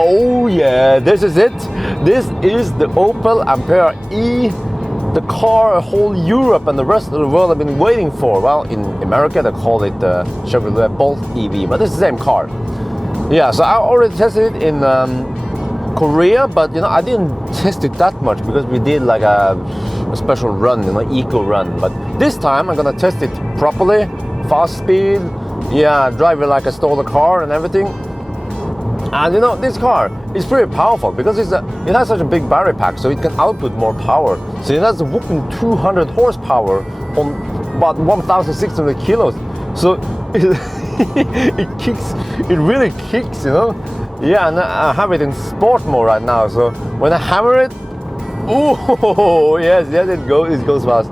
Oh yeah, this is it. This is the Opel Ampera-e, the car whole Europe and the rest of the world have been waiting for. Well, in America they call it the Chevrolet Bolt EV, but it's the same car. Yeah, so I already tested it in Korea, but you know, I didn't test it that much because we did like a special run, you know, eco run. But this time I'm gonna test it properly, fast speed, yeah, drive it like I stole a car and everything. And you know, this car is pretty powerful because it has such a big battery pack, so it can output more power. So it has a whopping 200 horsepower on about 1,600 kilos. So it kicks, it really kicks, you know. Yeah, and I have it in sport mode right now. So when I hammer it, oh yes, it goes fast.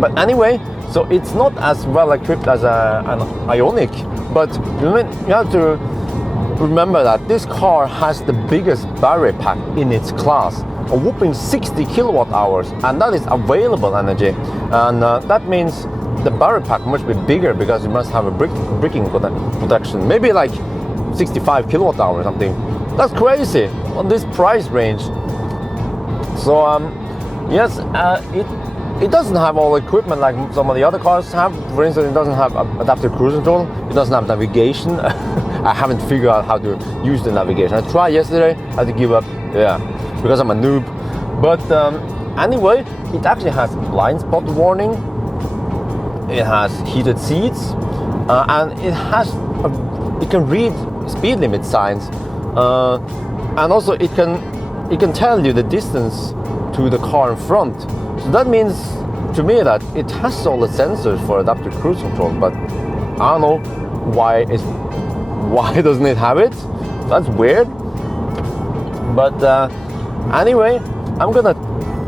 But anyway, so it's not as well equipped as an Ioniq, but you have to remember that this car has the biggest battery pack in its class, a whopping 60 kilowatt hours, and that is available energy. And that means the battery pack must be bigger because you must have a braking protection, maybe like 65 kilowatt hours or something. That's crazy on this price range. So yes, it doesn't have all the equipment like some of the other cars have. For instance, it doesn't have adaptive cruise control. It doesn't have navigation. I haven't figured out how to use the navigation. I tried yesterday. I had to give up. Yeah, because I'm a noob. But anyway, it actually has blind spot warning. It has heated seats, and it can read speed limit signs, and also it can tell you the distance to the car in front. So that means to me that it has all the sensors for adaptive cruise control, but I don't know why doesn't it have it? That's weird. But anyway, I'm gonna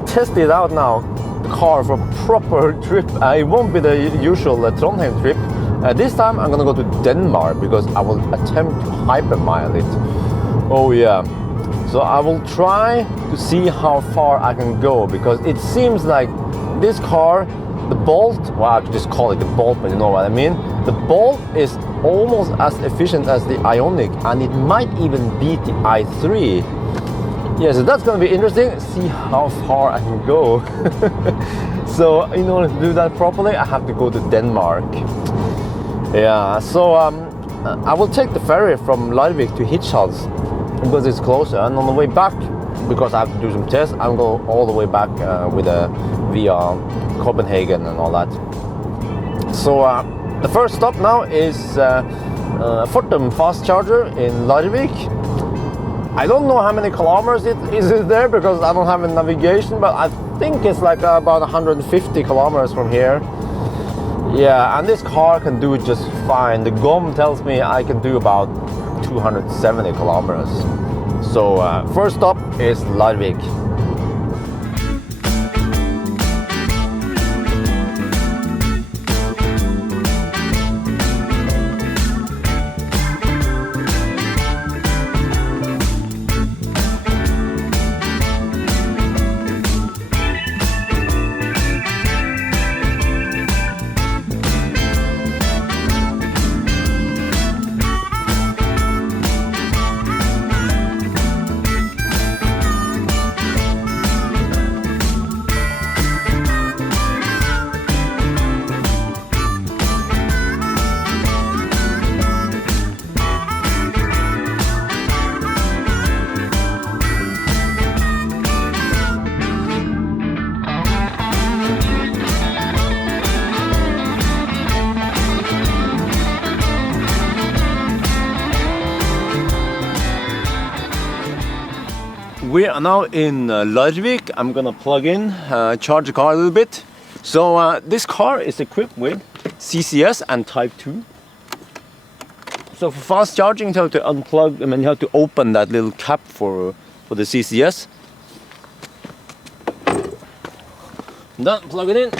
test it out now, the car for a proper trip. It won't be the usual Trondheim trip. This time I'm gonna go to Denmark because I will attempt to hypermile it. Oh yeah. So I will try to see how far I can go, because it seems like this car, the Bolt, well, I could just call it the Bolt, but you know what I mean. The Bolt is almost as efficient as the Ioniq, and it might even beat the i3. Yeah, so that's going to be interesting. See how far I can go. So in order to do that properly, I have to go to Denmark. Yeah, so I will take the ferry from Lübeck to Hirtshals because it's closer, and on the way back, because I have to do some tests, I'm going all the way back via Copenhagen and all that. So the first stop now is Fortum fast charger in Lübeck. I don't know how many kilometers it is there because I don't have a navigation, but I think it's like about 150 kilometers from here. Yeah, and this car can do it just fine. The GOM tells me I can do about 270 kilometers. So first stop is Lübeck. We are now in Lübeck. I'm gonna plug in, charge the car a little bit. So this car is equipped with CCS and Type 2. So for fast charging, you have to unplug, I mean, you have to open that little cap for the CCS. And then plug it in.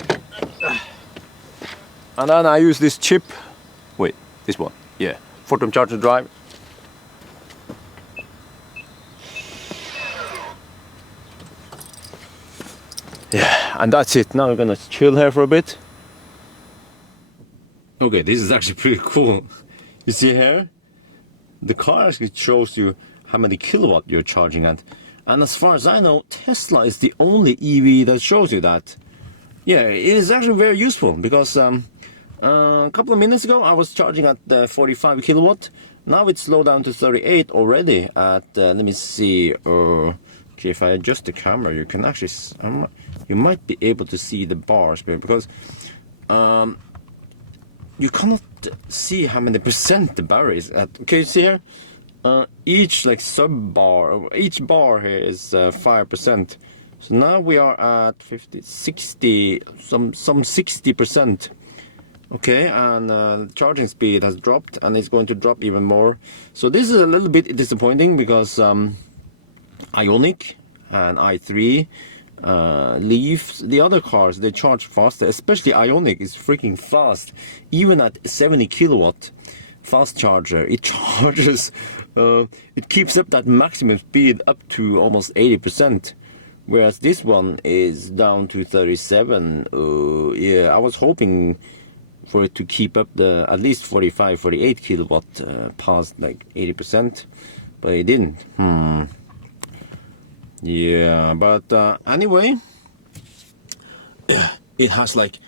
And then I use this chip. Wait, this one. Yeah, Fortum Charger Drive. Yeah, and that's it. Now we're gonna chill here for a bit. Okay, this is actually pretty cool. You see here? the car actually shows you how many kilowatt you're charging at. And as far as I know, Tesla is the only EV that shows you that. Yeah, it is actually very useful, because a couple of minutes ago I was charging at 45 kilowatt. Now it's slowed down to 38 already at, let me see, okay, if I adjust the camera, you can actually, you might be able to see the bars, because you cannot see how many percent the battery is at. Okay, you see here, each like sub bar, each bar here is 5%. So now we are at 50, 60, some 60%. Okay, and charging speed has dropped, and it's going to drop even more. So this is a little bit disappointing, because Ioniq and i3, Leaf, the other cars, they charge faster. Especially Ioniq is freaking fast. Even at 70 kilowatt fast charger, it charges, it keeps up that maximum speed up to almost 80%. Whereas this one is down to 37. Yeah, I was hoping for it to keep up the at least 45, 48 kilowatt past like 80%, but it didn't. Yeah, but anyway, it has like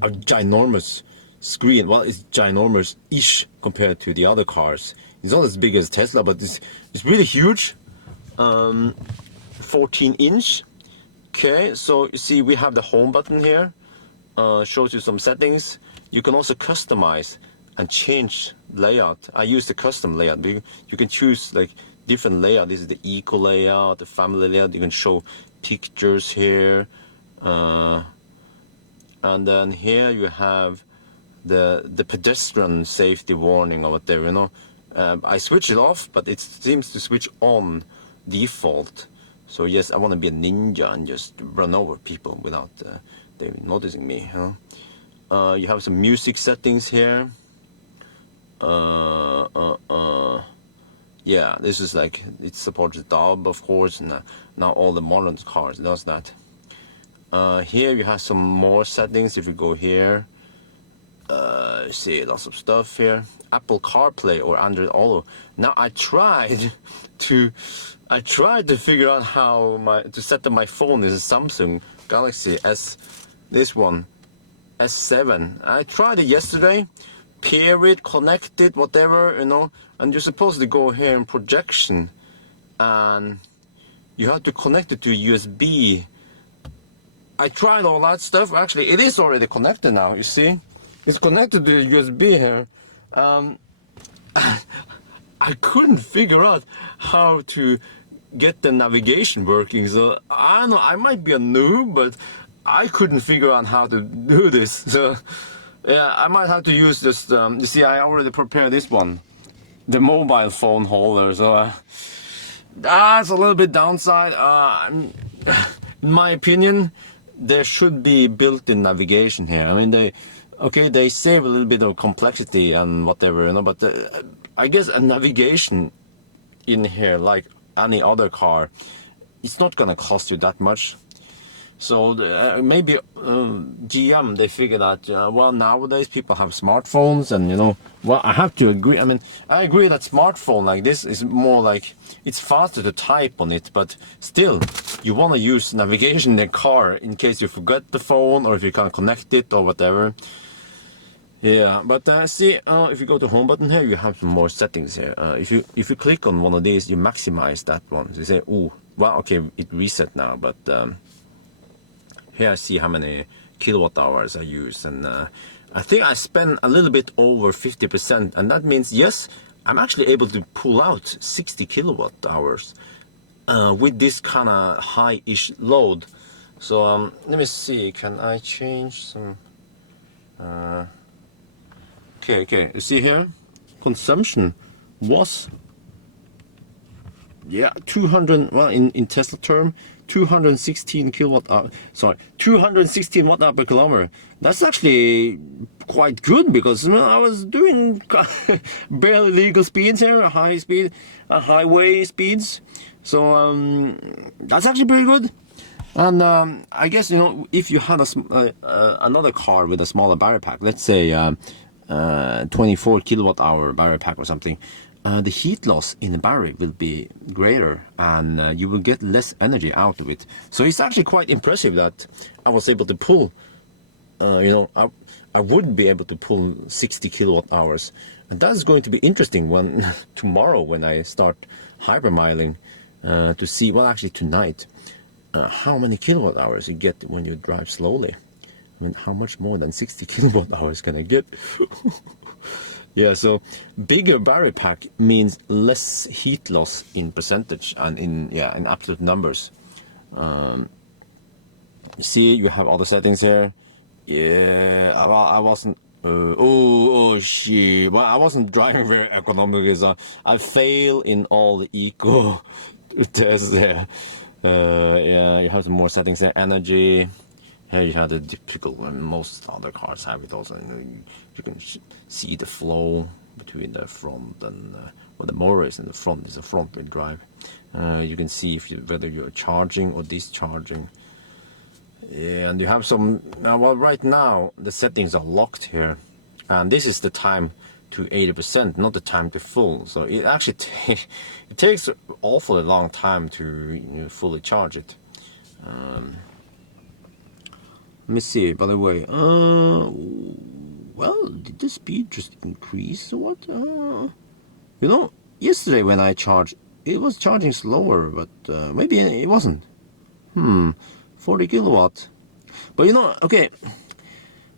a ginormous screen. Well, it's ginormous-ish compared to the other cars. It's not as big as Tesla, but it's really huge. 14-inch. Okay, so you see we have the home button here. Shows you some settings. You can also customize and change layout. I use the custom layout. You can choose like different layout. This is the eco layout, the family layout. You can show pictures here, and then here you have the pedestrian safety warning or whatever. You know, I switch it off, but it seems to switch on default. So yes, I want to be a ninja and just run over people without they noticing me. Huh? You have some music settings here. Yeah, this is like, it supports DAB, of course, and now all the modern cars does that. Here you have some more settings. If you go here, see lots of stuff here. Apple CarPlay or Android Auto. Now I tried to figure out how to set up my phone. This is Samsung Galaxy S, this one, S7. I tried it yesterday, pair it, connect it, whatever, you know, and you're supposed to go here in projection, and you have to connect it to USB. I tried all that stuff. Actually, it is already connected now, you see? It's connected to the USB here. I couldn't figure out how to get the navigation working, so I don't know, I might be a noob, but I couldn't figure out how to do this. So yeah, I might have to use this. You see, I already prepared this one, the mobile phone holder, so that's a little bit downside. In my opinion, there should be built-in navigation here. I mean, they save a little bit of complexity and whatever, you know, but I guess a navigation in here, like any other car, it's not gonna cost you that much. So maybe GM, they figured out, well, nowadays people have smartphones, and you know, well, I have to agree. I mean, I agree that smartphone like this is more like, it's faster to type on it, but still, you want to use navigation in the car in case you forget the phone, or if you can't connect it or whatever. Yeah, but see, if you go to home button here, you have some more settings here. If you click on one of these, you maximize that one. So you say, oh, well, okay, it reset now, but here I see how many kilowatt hours I use, and I think I spend a little bit over 50%, and that means, yes, I'm actually able to pull out 60 kilowatt hours with this kind of high-ish load. So let me see, can I change some? Okay, you see here, consumption was, yeah, 200, well, in Tesla term, 216 kilowatt hour, sorry, 216 watt hour per kilometer. That's actually quite good, because you know, I was doing barely legal speeds here, high speed, highway speeds. So that's actually pretty good. And I guess, you know, if you had another car with a smaller battery pack, let's say 24 kilowatt hour battery pack or something, the heat loss in the battery will be greater, and you will get less energy out of it. So it's actually quite impressive that I was able to pull, I would be able to pull 60 kilowatt hours. And that's going to be interesting when tomorrow when I start hypermiling to see, well, actually tonight, how many kilowatt hours you get when you drive slowly. I mean, how much more than 60 kilowatt hours can I get? Yeah, so bigger battery pack means less heat loss in percentage and in absolute numbers. You see, you have other settings here. Yeah, I wasn't. Oh shit! Well, I wasn't driving very economically, so I fail in all the eco tests there. Yeah, you have some more settings there. Energy. Here you have the typical one. Most other cars have it also. You can see the flow between the front and the motor is in the front. Is a front-wheel drive. You can see whether you're charging or discharging. Yeah, and you have some. Well, right now the settings are locked here, and this is the time to 80%, not the time to full. So it actually it takes an awfully long time to fully charge it. Let me see, by the way, well, did the speed just increase or what? Yesterday when I charged, it was charging slower, but maybe it wasn't. 40 kilowatt. But okay,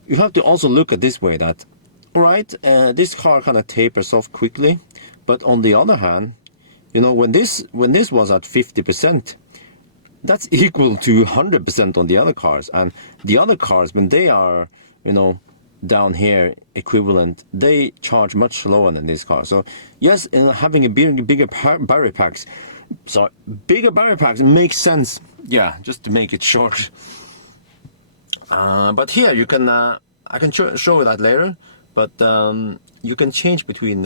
you have to also look at this way that, alright, this car kind of tapers off quickly, but on the other hand, when this was at 50%, that's equal to 100% on the other cars. And the other cars, when they are, down here equivalent, they charge much slower than this car. So yes, having a bigger battery packs, so bigger battery packs makes sense. Yeah, just to make it short. But here you can, I can show you that later. But you can change between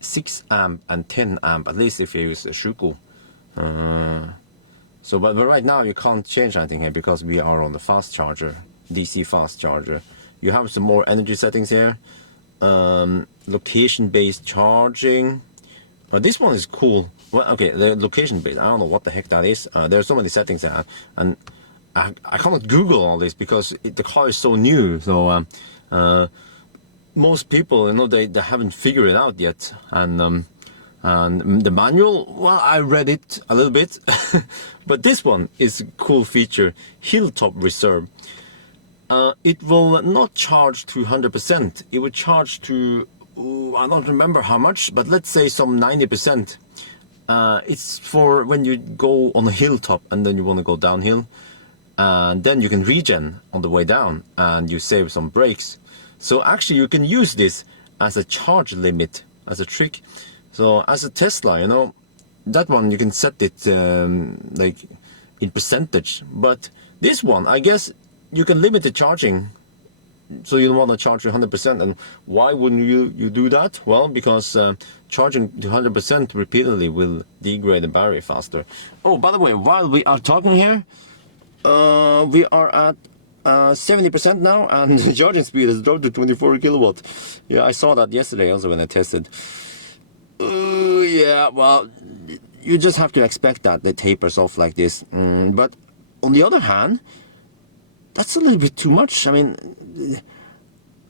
6 amp and 10 amp, at least if you use a Shuko. So, but right now you can't change anything here because we are on the fast charger, DC fast charger. You have some more energy settings here. Location-based charging. But this one is cool. Well, okay, the location-based, I don't know what the heck that is. There are so many settings there, and I cannot Google all this because the car is so new. So most people, they haven't figured it out yet. And the manual, well, I read it a little bit, but this one is a cool feature, Hilltop Reserve. It will not charge to 100%. It will charge to, I don't remember how much, but let's say some 90%. It's for when you go on a hilltop and then you want to go downhill. And then you can regen on the way down and you save some brakes. So actually you can use this as a charge limit, as a trick. So as a Tesla, that one you can set it like in percentage. But this one, I guess you can limit the charging. So you don't want to charge 100%. And why wouldn't you do that? Well, because charging to 100% repeatedly will degrade the battery faster. Oh, by the way, while we are talking here, we are at 70% now, and the charging speed has dropped to 24 kilowatt. Yeah, I saw that yesterday also when I tested. Yeah, well, you just have to expect that it tapers off like this. But on the other hand, that's a little bit too much. I mean,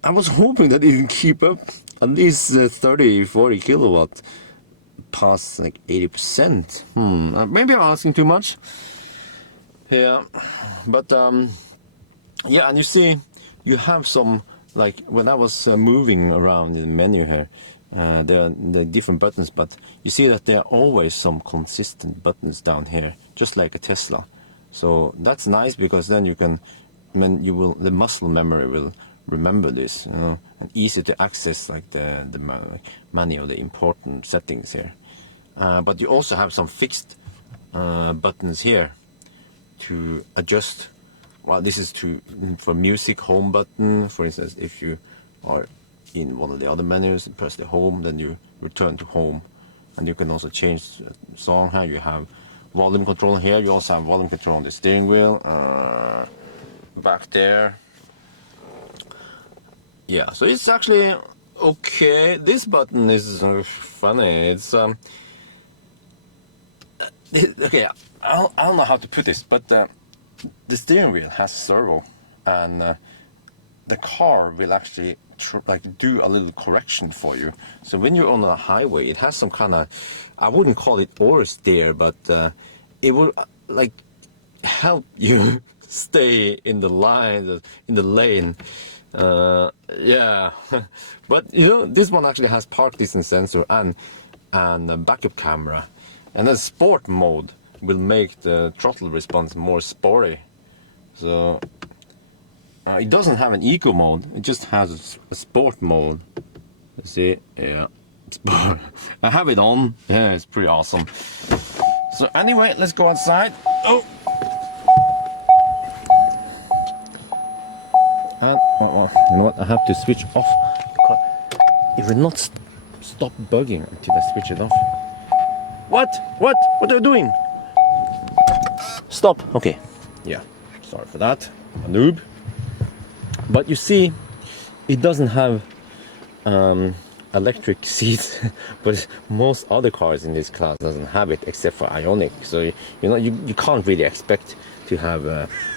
I was hoping that it can keep up at least 30, 40 kilowatt past like 80%. Maybe I'm asking too much. Yeah, but yeah, and you see, you have some, like when I was moving around in the menu here, there are the different buttons, but you see that there are always some consistent buttons down here, just like a Tesla. So that's nice because then you can, the muscle memory will remember this, and easy to access like the many of the important settings here. But you also have some fixed buttons here to adjust. Well, this is for music, home button. For instance, if you are in one of the other menus, press the home, then you return to home. And you can also change song. Here you have volume control here. You also have volume control on the steering wheel. Back there. Yeah, so it's actually Okay, this button is funny. It's okay. I don't know how to put this, but the steering wheel has servo, and the car will actually like do a little correction for you. So when you're on a highway, it has some kind of, I wouldn't call it oversteer, but it will like help you stay in the line, in the lane. Yeah, but you know, this one actually has park distance sensor and a backup camera, and then sport mode will make the throttle response more sporty. So it doesn't have an eco mode, it just has a sport mode. See, yeah, sport. I have it on. Yeah, it's pretty awesome. So anyway, let's go outside. Oh. And well, you know what? I have to switch off. It will not stop bugging until I switch it off. What? What? What are you doing? Stop. Okay. Yeah. Sorry for that. A noob. But you see, it doesn't have electric seats, but most other cars in this class doesn't have it except for Ioniq. So you know you can't really expect to have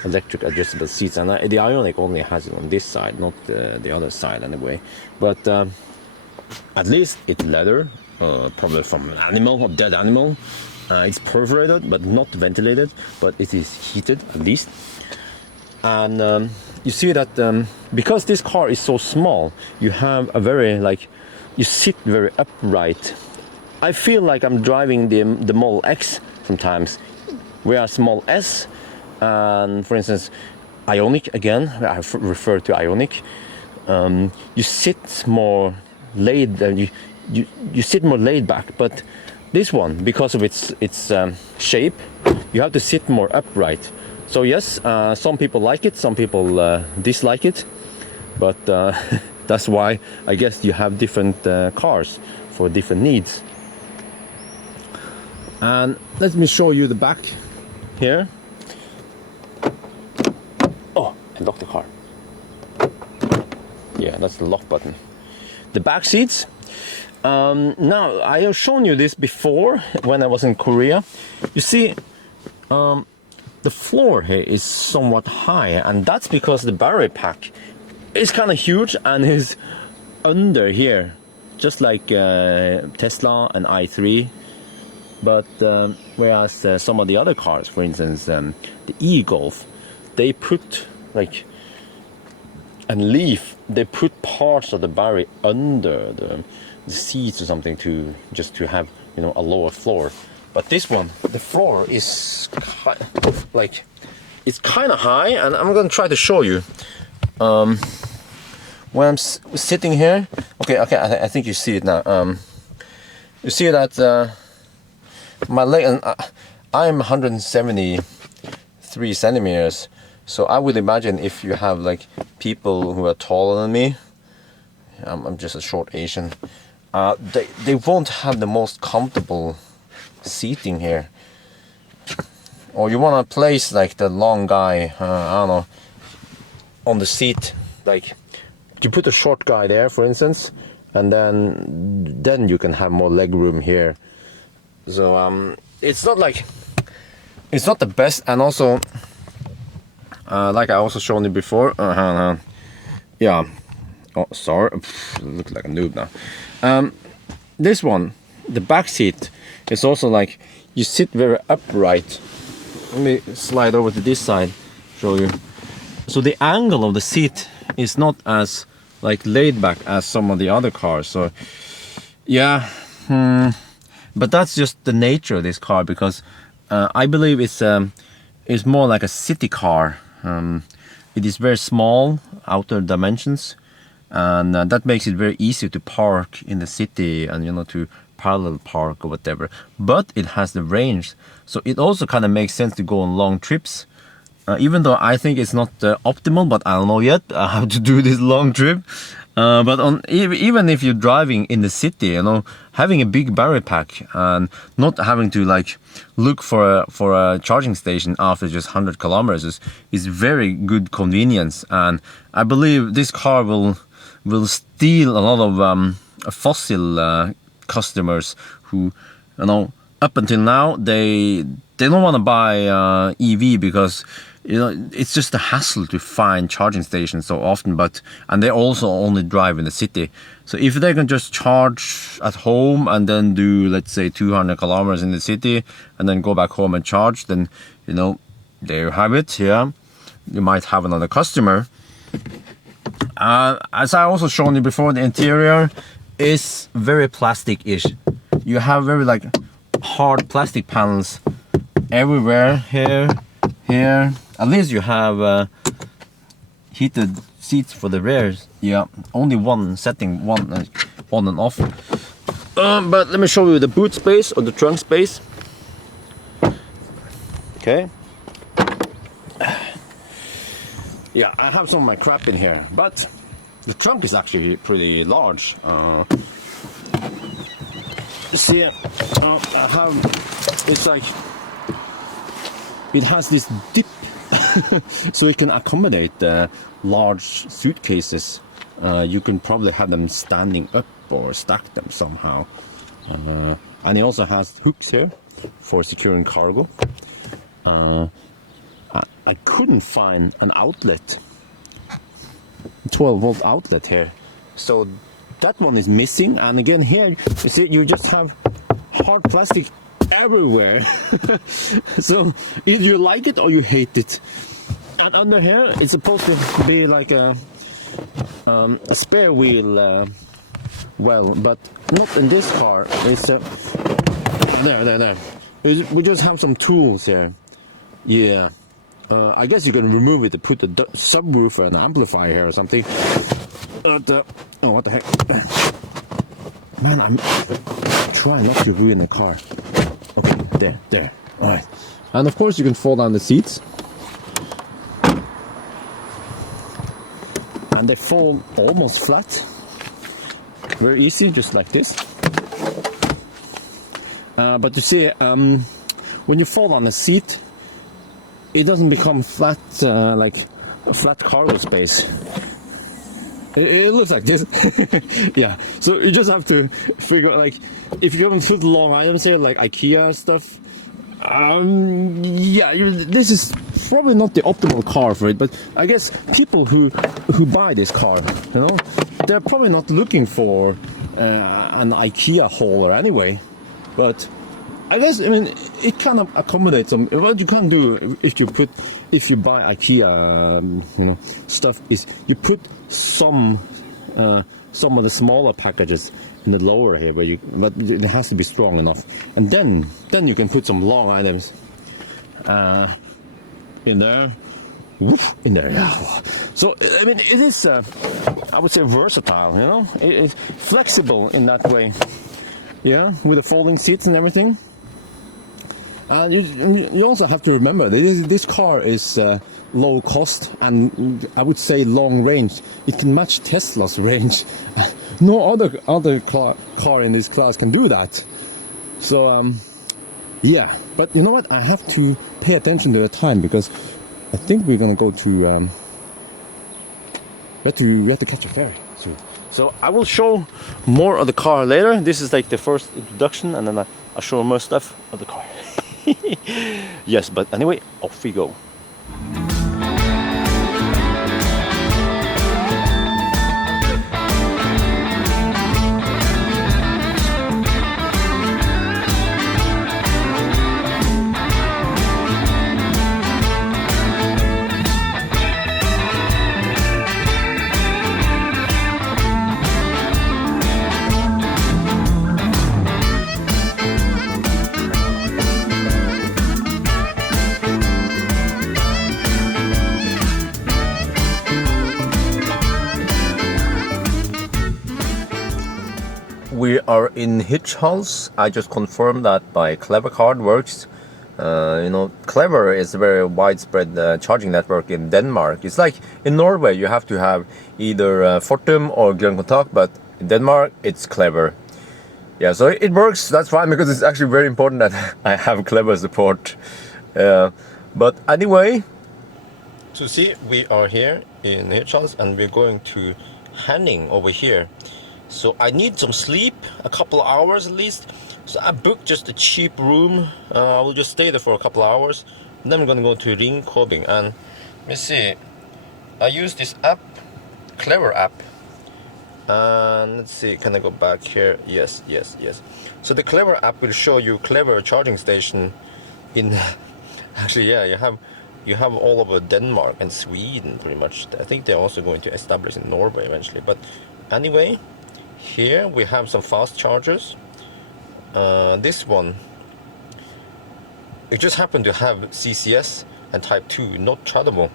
electric adjustable seats, and the Ioniq only has it on this side, not the other side anyway. But at least it's leather, probably from an animal, a dead animal. It's perforated but not ventilated, but it is heated at least. And you see that because this car is so small, you have a very you sit very upright. I feel like I'm driving the Model X sometimes, whereas Model S, and for instance Ioniq, again I refer to Ioniq, you sit more laid, you sit more laid back. But this one, because of its shape, you have to sit more upright. So yes, some people like it, some people dislike it, but that's why I guess you have different cars for different needs. And let me show you the back here. Oh, I locked the car. Yeah, that's the lock button. The back seats. Now, I have shown you this before when I was in Korea. You see, the floor here is somewhat high, and that's because the battery pack is kind of huge and is under here, just like Tesla and i3. But whereas some of the other cars, for instance the e-Golf, they put they put parts of the battery under the seats or something to have, you know, a lower floor. But this one, the floor is it's kind of high, and I'm going to try to show you. When I'm sitting here, okay, I think you see it now. You see that my leg, and I'm 173 centimeters. So I would imagine if you have people who are taller than me, I'm just a short Asian, they won't have the most comfortable seating here. Or you want to place the long guy, I don't know, on the seat. You put a short guy there, for instance, and then you can have more leg room here. So it's not the best. And also like I also shown you before, yeah, oh sorry, look like a noob now. This one, the back seat, is also you sit very upright. Let me slide over to this side, show you. So the angle of the seat is not as laid back as some of the other cars. So yeah, but that's just the nature of this car, because I believe it's more like a city car. It is very small outer dimensions, and that makes it very easy to park in the city and, you know, to parallel park or whatever. But it has the range, so it also kind of makes sense to go on long trips. Even though I think it's not optimal, but I don't know yet how to do this long trip. But even if you're driving in the city, you know, having a big battery pack and not having to look for a charging station after just 100 kilometers is very good convenience. And I believe this car will will steal a lot of fossil customers who, you know, up until now they don't want to buy EV because, you know, it's just a hassle to find charging stations so often, and they also only drive in the city. So if they can just charge at home and then do, let's say, 200 kilometers in the city and then go back home and charge, then, you know, there you have it. Yeah, you might have another customer. As I also shown you before, the interior is very plastic-ish. You have very like hard plastic panels everywhere, here. At least you have heated seats for the rears. Yeah, only one setting, one on and off. But let me show you the boot space or the trunk space. Okay. Yeah, I have some of my crap in here, but the trunk is actually pretty large. See, I have, it's like, it has this dip so it can accommodate large suitcases. You can probably have them standing up or stack them somehow. And it also has hooks here for securing cargo. I couldn't find an outlet, 12-volt outlet here, so that one is missing. And again, here you see, you just have hard plastic everywhere. So either you like it or you hate it. And under here it's supposed to be like a spare wheel well, but not in this car. It's there. We just have some tools here. Yeah. I guess you can remove it to put a subwoofer and amplifier here or something. Oh, what the heck? Man, I'm trying not to ruin the car. Okay, there. Alright. And of course you can fold down the seats. And they fold almost flat. Very easy, just like this. But you see, when you fold on the seat, it doesn't become flat, like a flat cargo space. It looks like this. Yeah, so you just have to figure out, like, if you haven't put long items here, like IKEA stuff, yeah, this is probably not the optimal car for it. But I guess people who buy this car, you know, they're probably not looking for an IKEA hauler anyway. But I guess, I mean, it kind of accommodates them. What you can do if you buy IKEA, you know, stuff, is you put some of the smaller packages in the lower here, but it has to be strong enough, and then you can put some long items in there. Woof, in there, yeah. So I mean, it is, I would say, versatile. You know, it's flexible in that way. Yeah, with the folding seats and everything. You also have to remember that this car is low cost and I would say long range. It can match Tesla's range. No other car in this class can do that. So yeah, but you know what? I have to pay attention to the time because I think we're gonna go to we have to catch a ferry soon. So I will show more of the car later. This is like the first introduction, and then I'll show more stuff of the car. Yes, but anyway, off we go. We are in Hirtshals. I just confirmed that my Clever card works. You know, Clever is a very widespread charging network in Denmark. It's like in Norway you have to have either Fortum or Grønn Kontakt, but in Denmark it's Clever. Yeah, so it works. That's fine, because it's actually very important that I have Clever support. But anyway, to see, we are here in Hirtshals and we're going to Herning over here. So I need some sleep, a couple of hours at least. So I booked just a cheap room. I will just stay there for a couple of hours. And then I'm gonna go to Ringkøbing. And let me see. I use this app, Clever app. And let's see, can I go back here? Yes. So the Clever app will show you Clever charging station in actually, yeah, you have all over Denmark and Sweden pretty much. I think they're also going to establish in Norway eventually. But anyway, here we have some fast chargers. This one, it just happened to have CCS and Type 2, not chargeable.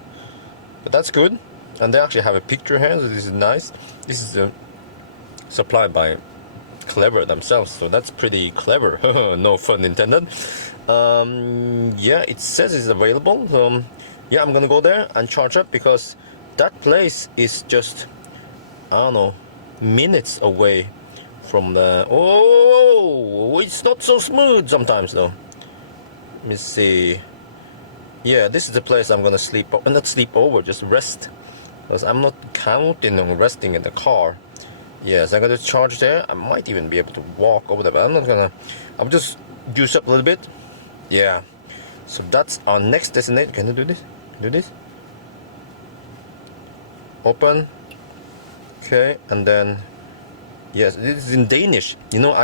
But that's good. And they actually have a picture here, so this is nice. This is supplied by Clever themselves, so that's pretty clever. No fun intended. Yeah, it says it's available. Yeah, I'm gonna go there and charge up because that place is just, I don't know, minutes away from the. Oh, it's not so smooth sometimes though. Let me see. Yeah, this is the place I'm gonna sleep, not sleep over, just rest, because I'm not counting on resting in the car. Yes, I'm gonna charge there. I might even be able to walk over there, but I'm not gonna. I'm just juice up a little bit. Yeah. So that's our next destination. Can I do this? Do this? Open. Okay, and then yes, this is in Danish. You know,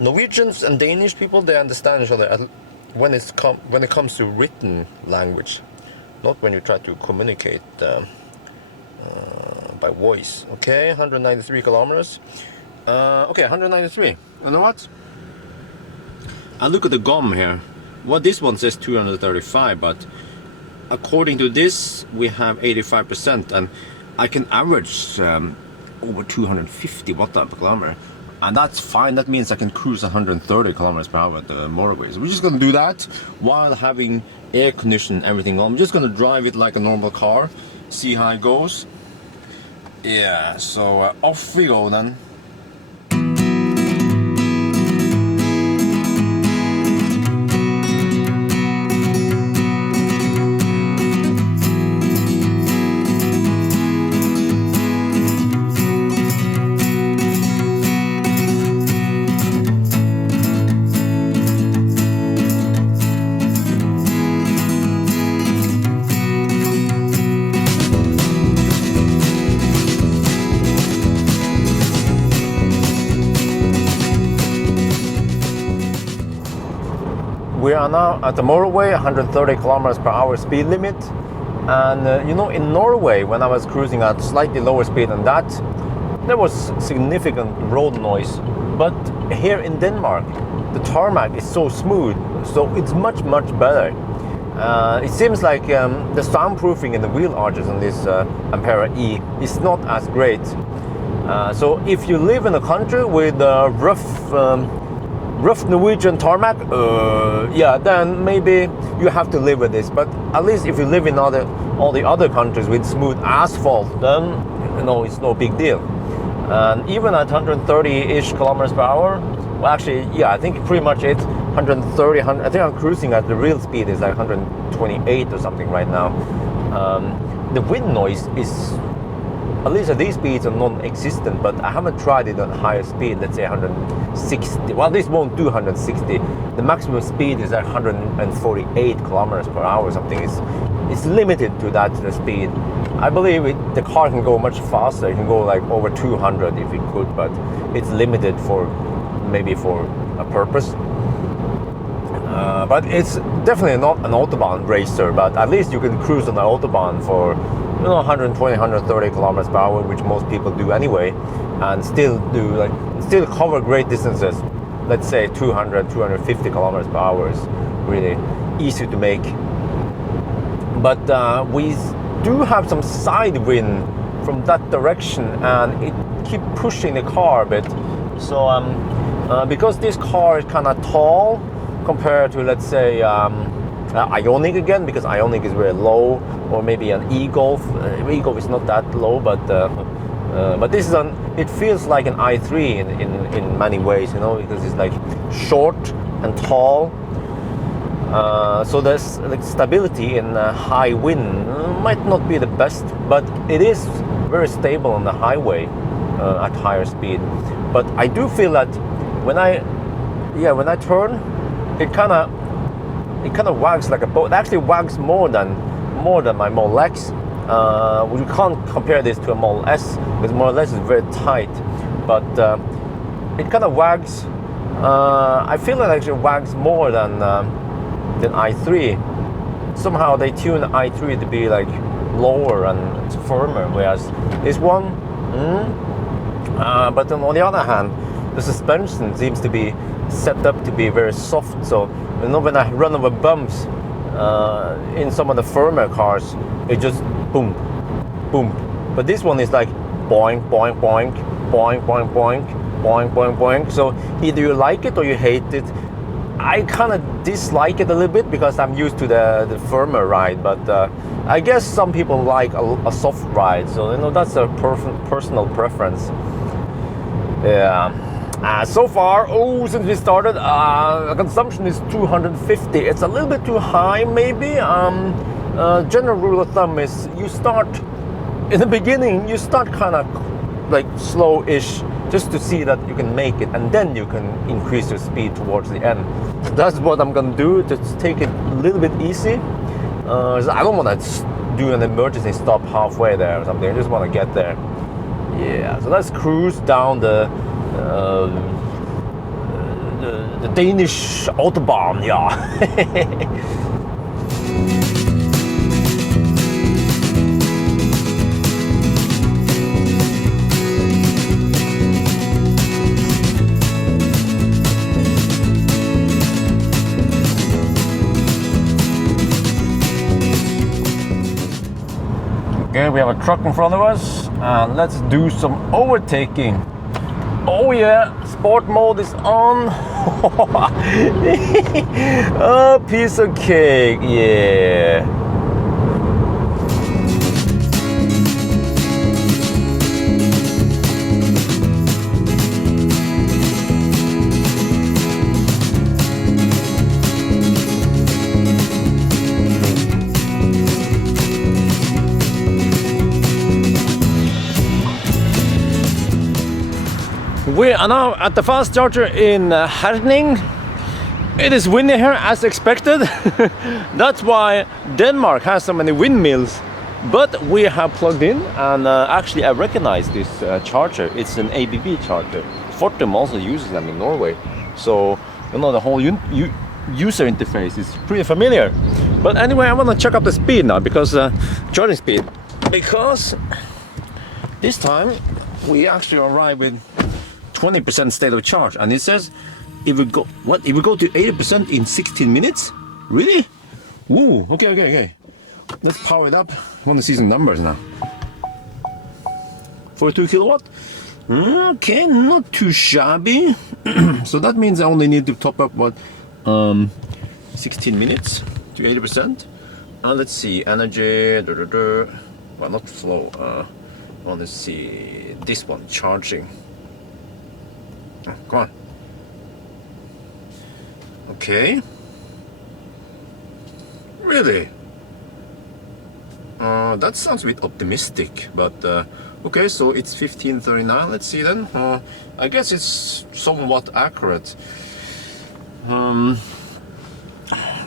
Norwegians and Danish people, they understand each other when it comes to written language, not when you try to communicate by voice. Okay, 193 kilometers. Okay, 193. You know what? I look at the GOM here. Well, this one says 235, but according to this, we have 85%, and I can average over 250 watt per kilometer, and that's fine. That means I can cruise 130 kilometers per hour at the motorways. We're just gonna do that while having air conditioning and everything on. I'm just gonna drive it like a normal car, see how it goes. Yeah, so off we go then. We are now at the motorway, 130 kilometers per hour speed limit. And you know, in Norway, when I was cruising at slightly lower speed than that, there was significant road noise. But here in Denmark, the tarmac is so smooth, so it's much better. It seems like the soundproofing in the wheel arches on this Ampera-e is not as great. So if you live in a country with rough Norwegian tarmac, yeah, then maybe you have to live with this. But at least if you live in all the other countries with smooth asphalt, then you know it's no big deal. And even at 130-ish kilometers per hour, well, actually, yeah, I think pretty much it's 130. I think I'm cruising at the real speed is like 128 or something right now. The wind noise is, at least at these speeds, are non-existent, but I haven't tried it on higher speed, let's say 160. Well, this won't do 160. The maximum speed is at 148 kilometers per hour or something. It's limited to that speed. I believe the car can go much faster. It can go like over 200 if it could, but it's limited for maybe for a purpose. But it's definitely not an Autobahn racer, but at least you can cruise on the Autobahn for 120, 130 kilometers per hour, which most people do anyway, and still cover great distances. Let's say 200, 250 kilometers per hour is really easy to make. But we do have some side wind from that direction, and it keeps pushing the car a bit. So because this car is kind of tall compared to, let's say, Ioniq again, because Ioniq is very low, or maybe an e-Golf. E-Golf is not that low, but this is it feels like an i3 in many ways, you know, because it's like short and tall. So there's like stability in high wind might not be the best, but it is very stable on the highway at higher speed. But I do feel that when I turn, it kind of wags like a boat. It actually wags more than my Model X. We can't compare this to a Model S because Model S is very tight, but it kind of wags. I feel it actually wags more than i3. Somehow they tune i3 to be like lower and firmer, whereas this one. But then on the other hand, the suspension seems to be set up to be very soft. So when I run over bumps in some of the firmer cars, it just boom, boom. But this one is like boing, boing, boing, boing, boing, boing, boing, boing, boing. So either you like it or you hate it. I kind of dislike it a little bit because I'm used to the firmer ride, but I guess some people like a soft ride, so that's a personal preference. Yeah. So far, since we started, consumption is 250. It's a little bit too high, maybe. General rule of thumb is you start in the beginning. You start kind of like slow-ish, just to see that you can make it, and then you can increase your speed towards the end. That's what I'm gonna do. Just take it a little bit easy. I don't want to do an emergency stop halfway there or something. I just want to get there. Yeah. So let's cruise down the Danish autobahn. Yeah. Okay, we have a truck in front of us, and let's do some overtaking. Oh yeah, sport mode is on. Oh, piece of cake, yeah. We are now at the fast charger in Herning. It is windy here as expected. That's why Denmark has so many windmills. But we have plugged in, and actually I recognize this charger. It's an ABB charger. Fortum also uses them in Norway. So the whole user interface is pretty familiar. But anyway, I want to check up the speed now, because charging speed. Because this time we actually arrive with 20% state of charge, and it says it will go to 80% in 16 minutes. Really? Ooh, okay. Let's power it up. I want to see some numbers now. 42 kilowatt. Okay, not too shabby. So that means I only need to top up 16 minutes to 80%. And let's see, energy. Well, not slow. I want to see this one, charging. Come on. Okay. Really? That sounds a bit optimistic, but okay, so it's 1539. Let's see then. I guess it's somewhat accurate.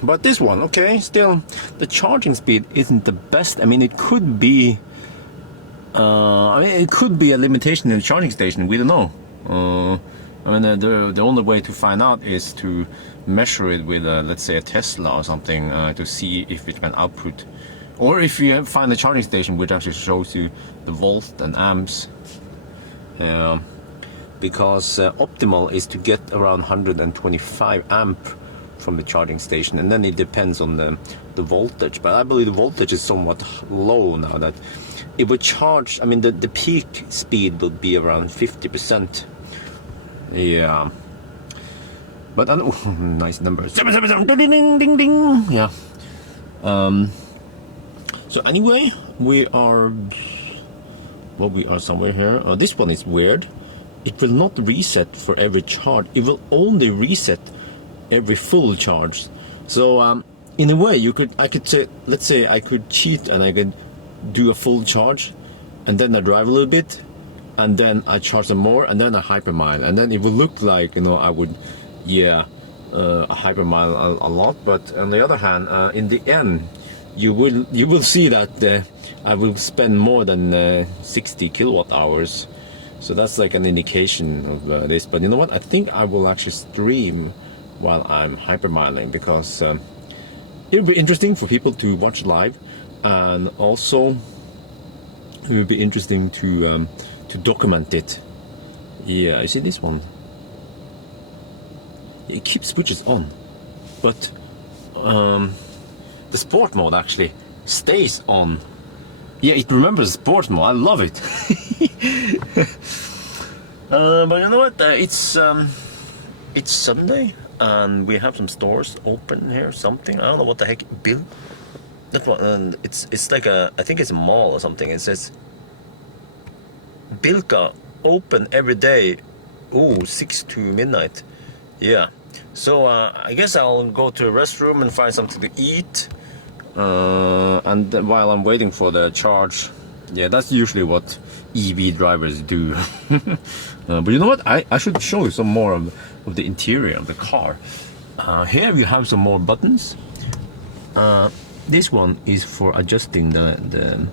But this one, okay, still the charging speed isn't the best. I mean, it could be. It could be a limitation in the charging station. We don't know. The only way to find out is to measure it with, let's say, a Tesla or something, to see if it can output, or if you find a charging station which actually shows you the volts and amps. Because optimal is to get around 125 amp from the charging station, and then it depends on the voltage. But I believe the voltage is somewhat low now. That it would charge. I mean, the peak speed would be around 50%. Yeah, but nice number. 777, ding ding ding. Yeah. So anyway, we are somewhere here. This one is weird. It will not reset for every charge. It will only reset every full charge. So in a way, I could say, let's say I could cheat and I could do a full charge, and then I drive a little bit, and then I charge some more, and then I hypermile, and then it will look like, you know, I would, yeah, hypermile a lot. But on the other hand, in the end, you will see that I will spend more than 60 kilowatt hours. So that's like an indication of this. But you know what? I think I will actually stream while I'm hypermiling, because it'll be interesting for people to watch live, and also it will be interesting to document it. Yeah, you see this one? It keeps switches on, but the sport mode actually stays on. Yeah, it remembers sport mode. I love it. But you know what? It's Sunday, and we have some stores open here. Something, I don't know what the heck. Bill. That one. And it's like a, I think it's a mall or something. It says Bilka open every day. Oh, 6 to midnight. Yeah. So I guess I'll go to a restroom and find something to eat. And while I'm waiting for the charge, yeah, that's usually what EV drivers do. But you know what? I should show you some more of the interior of the car. Here we have some more buttons. This one is for adjusting the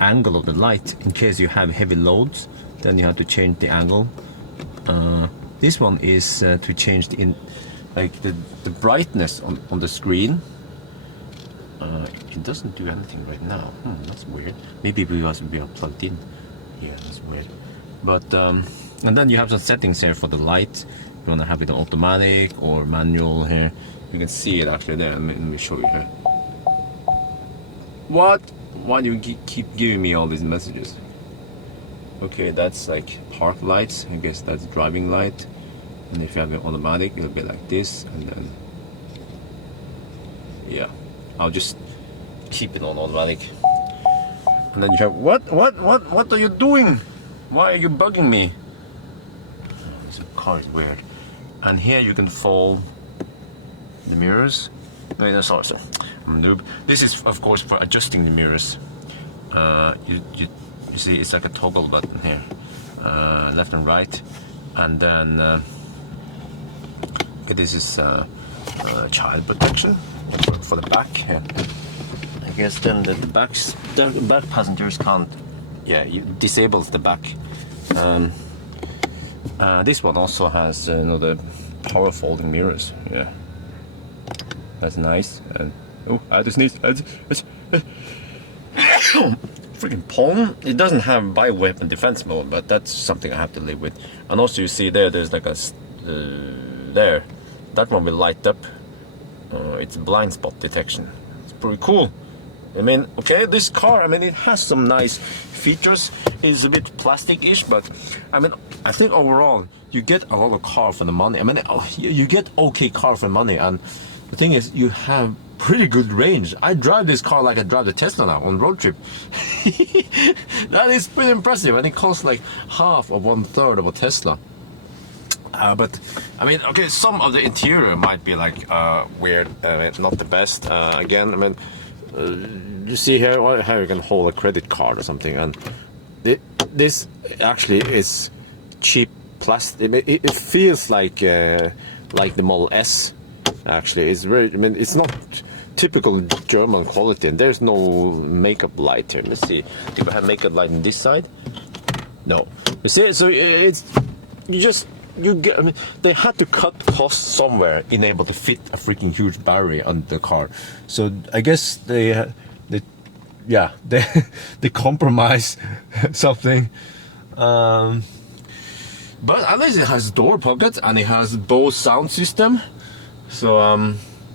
angle of the light in case you have heavy loads. Then you have to change the angle. This one is to change the brightness on the screen. It doesn't do anything right now. That's weird. Maybe because we are plugged in. Yeah, that's weird. But and then you have some settings here for the light. You want to have it on automatic or manual here. You can see it actually there. Let me show you here. What? Why do you keep giving me all these messages? Okay, that's like park lights. I guess that's driving light. And if you have it automatic, it'll be like this. And then, yeah, I'll just keep it on automatic. And then you have, what are you doing? Why are you bugging me? This car is weird. And here you can fold the mirrors. No, sorry. I'm noob. This is of course for adjusting the mirrors. You see, it's like a toggle button here, left and right, and then okay, this is child protection for the back here. I guess then the back passengers can't. Yeah, it disables the back. This one also has the power folding mirrors. Yeah, that's nice. And oh, I had to sneeze. Freaking palm. It doesn't have bioweapon defense mode, but that's something I have to live with. And also you see there's like a there, that one will light up. It's blind spot detection. It's pretty cool. I mean, okay, this car, I mean, it has some nice features. It's a bit plastic-ish, but I mean, I think overall you get a lot of car for the money. I mean, you get okay car for money, and the thing is, you have pretty good range. I drive this car like I drive the Tesla now on road trip. That is pretty impressive, and it costs like half or 1/3 of a Tesla. But I mean, okay, some of the interior might be like weird, not the best. Again, I mean, you see here how you can hold a credit card or something, and this actually is cheap plastic. It feels like the Model S. Actually, it's very. I mean, it's not typical German quality, and there's no makeup light here. Let's see. Do we have makeup light on this side? No. You see, so it's you get. I mean, they had to cut costs somewhere in able to fit a freaking huge battery on the car. So I guess they compromise something. But at least it has door pockets and it has Bose sound system. So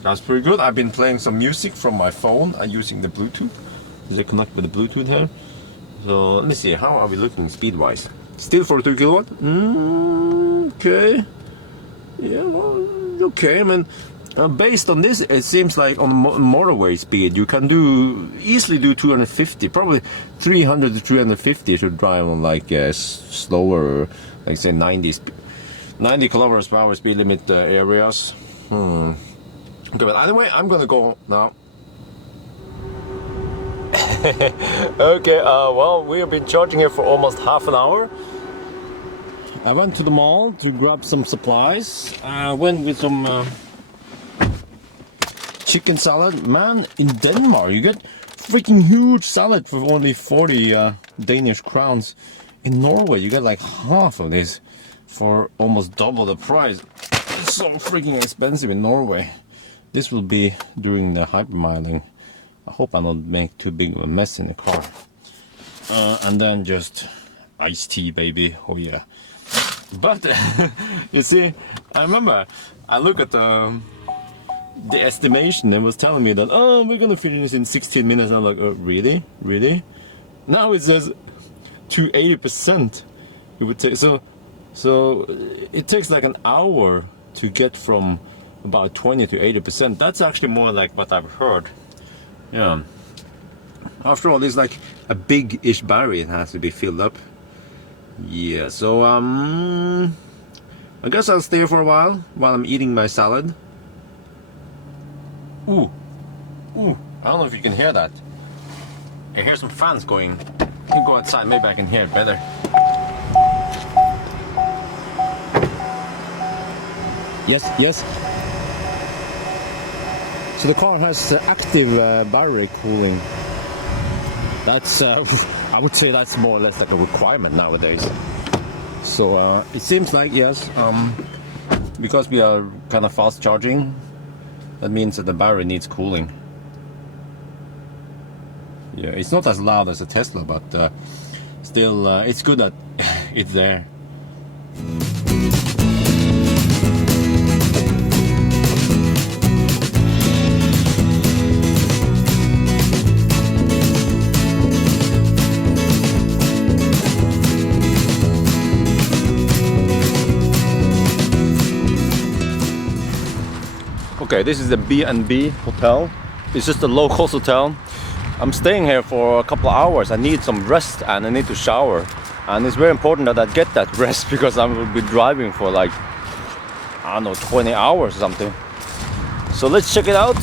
that's pretty good. I've been playing some music from my phone and using the Bluetooth. Does it connect with the Bluetooth here? So let me see, how are we looking speed-wise? Still 42 kilowatt? Okay. Yeah, well, okay. I mean, based on this, it seems like on motorway speed, you can easily do 250, probably 300 to 350 should drive on like slower, like say 90 kilometers per hour speed limit areas. Okay, but anyway, I'm gonna go now. Okay, well, we have been charging here for almost half an hour. I went to the mall to grab some supplies. I went with some chicken salad. Man, in Denmark you get freaking huge salad for only 40 Danish crowns. In Norway you get like half of this for almost double the price. It's so freaking expensive in Norway. This will be during the hypermiling. I hope I don't make too big of a mess in the car. And then just iced tea, baby. Oh yeah. But you see, I remember I look at the estimation and was telling me that, oh, we're gonna finish this in 16 minutes. I'm like, oh, really? Really? Now it says to 80%. It would take so it takes like an hour to get from about 20 to 80%. That's actually more like what I've heard. Yeah. After all, it's like a big-ish battery. It has to be filled up. Yeah. So I guess I'll stay here for a while I'm eating my salad. Ooh. Ooh. I don't know if you can hear that. I hear some fans going. You can go outside. Maybe I can hear it better. Yes. Yes. So the car has active battery cooling. That's, I would say that's more or less like a requirement nowadays. So it seems like, yes, because we are kind of fast charging, that means that the battery needs cooling. Yeah, it's not as loud as a Tesla, but still, it's good that it's there. Okay, this is the B&B hotel. It's just a low-cost hotel. I'm staying here for a couple of hours. I need some rest and I need to shower. And it's very important that I get that rest because I will be driving for like, I don't know, 20 hours or something. So let's check it out.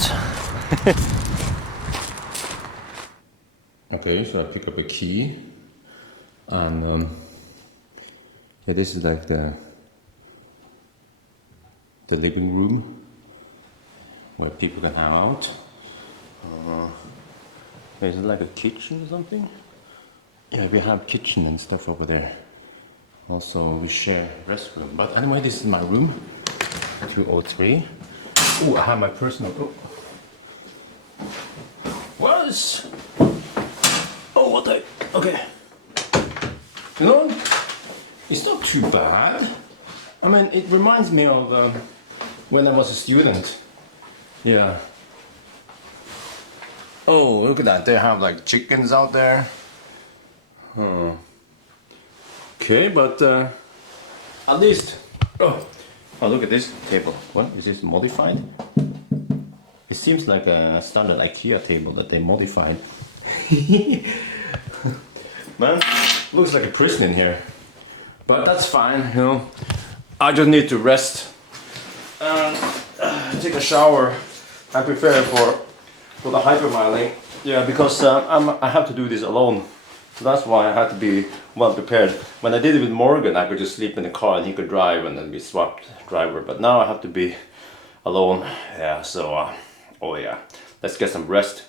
Okay, so I pick up a key. And yeah, this is like the living room where people can hang out. Is it like a kitchen or something? Yeah, we have kitchen and stuff over there. Also, we share restroom. But anyway, this is my room, 203. Oh, I have my personal. Oh. What is? Oh, what the? Okay. You know, it's not too bad. I mean, it reminds me of when I was a student. Yeah. Oh, look at that. They have like chickens out there. Okay, but at least... Oh, look at this table. What? Is this modified? It seems like a standard IKEA table that they modified. Man, looks like a prison in here. But that's fine, you know. I just need to rest and take a shower and prepare for the hypermiling. Yeah, because I have to do this alone. So that's why I had to be well prepared. When I did it with Morgan, I could just sleep in the car and he could drive and then we swapped driver. But now I have to be alone. Yeah, so, oh yeah, let's get some rest.